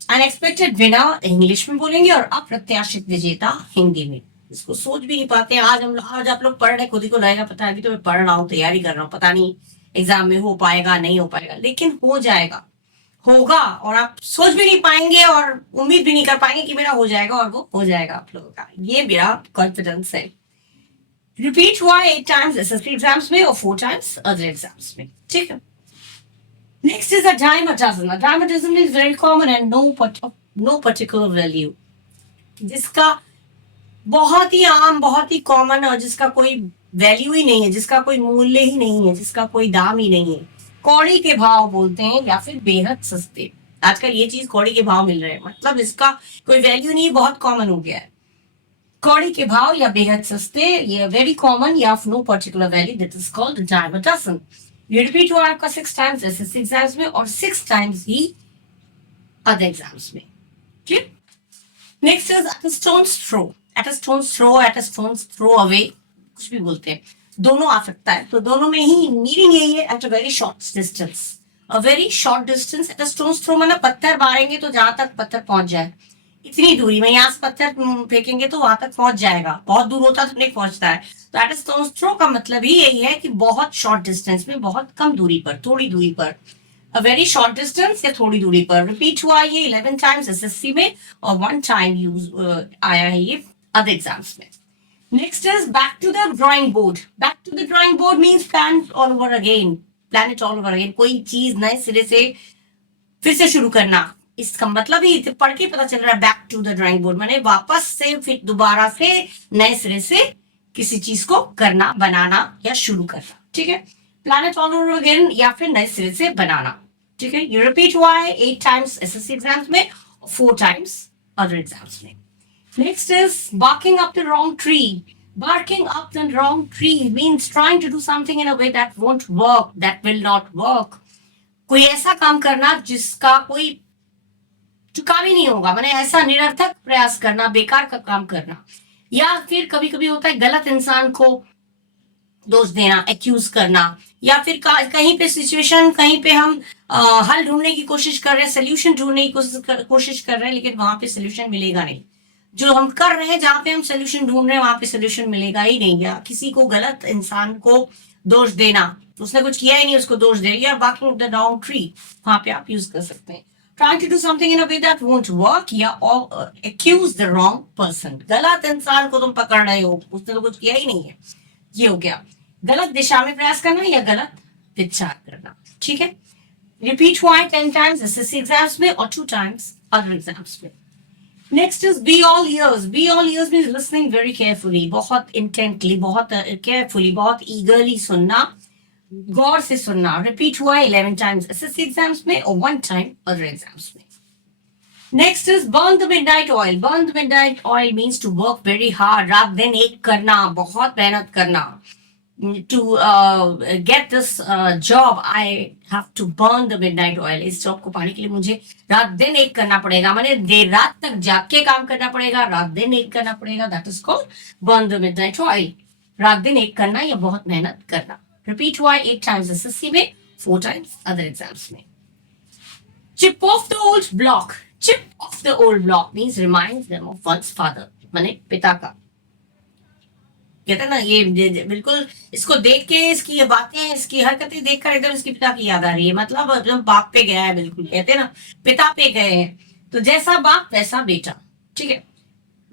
अनएक्सपेक्टेड विनर इंग्लिश में बोलेंगे और अप्रत्याशित विजेता हिंदी में। इसको सोच भी नहीं पाते हैं। आज आप लोग पढ़ रहे, खुद ही को लगेगा पता है अभी तो मैं पढ़ रहा हूँ, तैयारी कर रहा हूँ, पता नहीं एग्जाम में हो पाएगा नहीं हो पाएगा, लेकिन हो जाएगा, होगा, और आप सोच भी नहीं पाएंगे और उम्मीद भी नहीं कर पाएंगे कि मेरा हो जाएगा, और वो हो जाएगा आप लोगों का। ये मेरा कॉन्फिडेंस है। रिपीट हुआ 8 टाइम्स एसएससी एग्जाम्स में और 4 टाइम्स अदर एग्जाम्स में। ठीक है। Next is a dime a dozen. A dime a dozen is very common and no particular value. जिसका बहुत ही आम, बहुत ही कॉमन, और जिसका कोई वैल्यू ही नहीं है, जिसका कोई मूल्य ही नहीं है, जिसका कोई दाम ही नहीं है। कौड़ी के भाव बोलते हैं या फिर बेहद सस्ते। आजकल ये चीज कौड़ी के भाव मिल रहे हैं, मतलब इसका कोई वैल्यू नहीं, बहुत कॉमन हो गया है। कौड़ी के भाव या बेहद सस्ते, ये वेरी कॉमन या of no particular value, that is called dime a dozen. ये रिपीट हुआ आपका 6 टाइम्स एसएससी एग्जाम्स में और 6 टाइम्स ही अदर एग्जाम्स में। ठीक, next is at a stone's throw. At a stone's throw, at a stone's throw away, कुछ भी बोलते हैं, दोनों आ सकता है। तो दोनों में ही मीनिंग यही है, at a very short distance. A very short distance at a stone's throw, मतलब पत्थर मारेंगे तो जहां तक पत्थर पहुंच जाए, इतनी दूरी में। यहाँ से पत्थर फेंकेंगे तो वहां तक पहुंच जाएगा, बहुत दूर होता तो नहीं पहुंचता है। तो एट अ स्टोन्स थ्रो का मतलब ही यही है कि बहुत शॉर्ट डिस्टेंस में, बहुत कम दूरी पर, थोड़ी दूरी पर। अ वेरी शॉर्ट डिस्टेंस या थोड़ी दूरी पर। रिपीट हुआ ये 11 टाइम्स एसएससी में और 1 टाइम यूज आया है ये अदर एग्जाम्स में। Next is back to the drawing board. Back to the drawing board means plan all over again. Plan it all over again. कोई चीज नए सिरे से फिर से शुरू करना, इसका मतलब ही पढ़ के पता चल रहा है। Back to the drawing board माने वापस से, फिर दोबारा से नए सिरे से किसी चीज को करना, बनाना या शुरू करना। ठीक है, plan it all over again या फिर नए सिरे से बनाना। ठीक है, ये रिपीट हुआ है 8 टाइम्स एसएससी एग्जाम्स में और 4 टाइम्स अदर एग्जाम्स में। Next is barking up the wrong tree. Barking up the wrong tree means trying to do something in a way that won't work, that will not work. कोई ऐसा काम करना जिसका कोई चुकाव ही नहीं होगा, माने ऐसा निरर्थक प्रयास करना, बेकार का काम करना। या फिर कभी कभी होता है गलत इंसान को दोष देना, एक्यूज करना, या फिर कहीं पे सिचुएशन, कहीं पे हम हल ढूंढने की कोशिश कर रहे हैं, सोल्यूशन ढूंढने की कोशिश कर रहे हैं, लेकिन वहां पे सोल्यूशन मिलेगा नहीं। जो हम कर रहे हैं, जहां पे हम सोल्यूशन ढूंढ रहे हैं, वहां पे सोल्यूशन मिलेगा ही नहीं। या किसी को, गलत इंसान को दोष देना, उसने कुछ किया ही नहीं, उसको दोष दे दिया, बाकी द रॉन्ग ट्री, वहां पे आप यूज कर सकते हैं। Trying to do something in a way that won't work, या एक्यूज द रॉन्ग पर्सन, गलत इंसान को तुम पकड़ रहे हो, उसने तो कुछ किया ही नहीं है। ये हो गया गलत दिशा में प्रयास करना या गलत विचार करना। ठीक है, रिपीट हुआ है 10 टाइम्स एसएससी एग्जाम्स में और 2 टाइम्स अदर एग्जाम्स में। Next is be all ears. Be all ears means listening very carefully, बहुत intently, बहुत carefully, बहुत eagerly सुनना, गौर से सुनना। Repeat हुआ है 11 times SSC exams में और 1 time other exams में। Next is burn the midnight oil. Burn the midnight oil means to work very hard. रात दिन एक करना, बहुत मेहनत करना। To get this job, I have to burn the midnight oil. इस जॉब को पाने के लिए मुझे रात दिन एक करना पड़ेगा, माने देर रात तक जाग के काम करना पड़ेगा, रात दिन एक करना पड़ेगा। That is called burn the midnight oil. रात दिन एक करना या बहुत मेहनत करना। Repeat हुआ 8 times SSC में, 4 times other exams में। Chip off the old block. Chip off the old block means reminds them of one's father. माने पिता का। कहते हैं ना, ये बिल्कुल इसको देख के, इसकी ये बातें, इसकी हरकतें देखकर एकदम इसके पिता की याद आ रही है। मतलब एकदम बाप पे गया है, बिल्कुल कहते हैं ना, पिता पे गए हैं। तो जैसा बाप वैसा बेटा। ठीक है,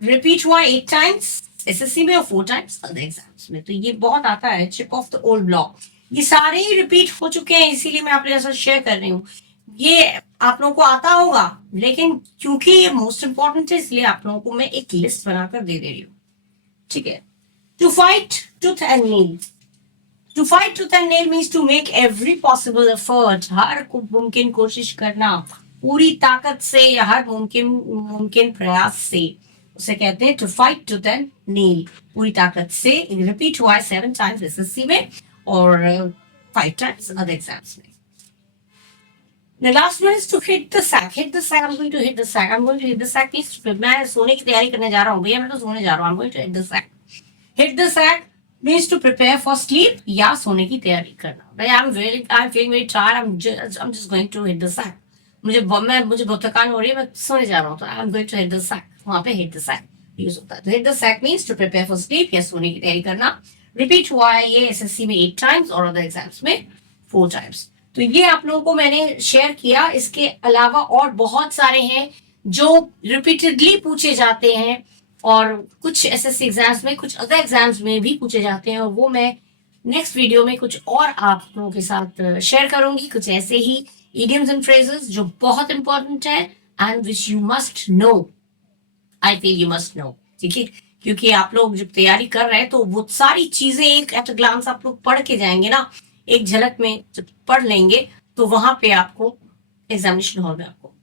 रिपीट हुआ 8 टाइम्स एसएससी में और 4 टाइम्स अदर एग्जाम्स में। तो ये बहुत आता है, chip off the old block. ये सारे ही रिपीट हो चुके हैं, इसीलिए मैं आपके साथ शेयर कर रही हूँ। ये आप लोगों को आता होगा, लेकिन क्योंकि ये मोस्ट इंपॉर्टेंट है, इसलिए आप लोगों को मैं एक लिस्ट बनाकर दे रही हूँ। ठीक है, to fight tooth and nail. To fight tooth and nail means to make every possible effort. हर मुमकिन कोशिश करना, पूरी ताकत से या हर मुमकिन प्रयास से, उसे कहते हैं to fight tooth and nail, पूरी ताकत से। रिपीट हुआ है 7 times एसएससी में और 5 times other exams में। The last one is to hit the sack. Hit the sack. I'm going to hit the sack. I'm going to hit the sack means मैं सोने की तैयारी करने जा रहा हूँ भैया, मैं तो सोने जा रहा हूँ। I'm going to hit the sack. Hit the sack means to prepare for sleep या सोने की तैयारी करना। भाई I'm feeling very tired. I'm just going to hit the sack. मुझे बहुत थकान हो रही है, मैं सोने जा रहा हूँ, तो I'm going to hit the sack. वहाँ पे hit the sack यूज होता है। तो hit the sack means to prepare for sleep या सोने की तैयारी करना। रिपीट हुआ है ये एसएससी में 8 times और अदर एग्जाम्स में 4 times। तो ये आप लोगों को मैंने शेयर किया। इसके अलावा और बहुत सारे हैं जो रिपीटेडली पूछे जाते हैं और कुछ एसएससी एग्जाम्स में, कुछ अदर एग्जाम्स में भी पूछे जाते हैं, और वो मैं नेक्स्ट वीडियो में कुछ और आप लोगों के साथ शेयर करूंगी। कुछ ऐसे ही idioms and phrases जो बहुत इंपॉर्टेंट है and which you must know. I feel you must know. ठीक है, क्योंकि आप लोग जब तैयारी कर रहे हैं तो वो सारी चीजें एक एट अ ग्लांस आप लोग पढ़ के जाएंगे ना, एक झलक में जब पढ़ लेंगे तो वहां पे आपको एग्जामिनेशन हॉल में आपको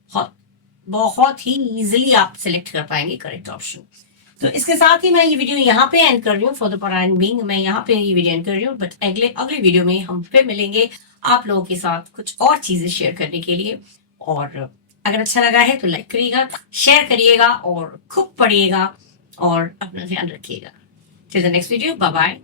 बहुत ही इजीली आप सिलेक्ट कर पाएंगे करेक्ट ऑप्शन। तो इसके साथ ही मैं ये वीडियो यहाँ पे एंड कर रही हूँ। फॉर द टाइम बीइंग मैं यहाँ पे ये वीडियो एंड कर रही हूँ, बट अगले अगले वीडियो में हम फिर मिलेंगे आप लोगों के साथ कुछ और चीजें शेयर करने के लिए। और अगर अच्छा लगा है तो लाइक करिएगा, शेयर करिएगा और खूब पढ़िएगा और अपना ध्यान रखिएगा। Till the next video, bye bye.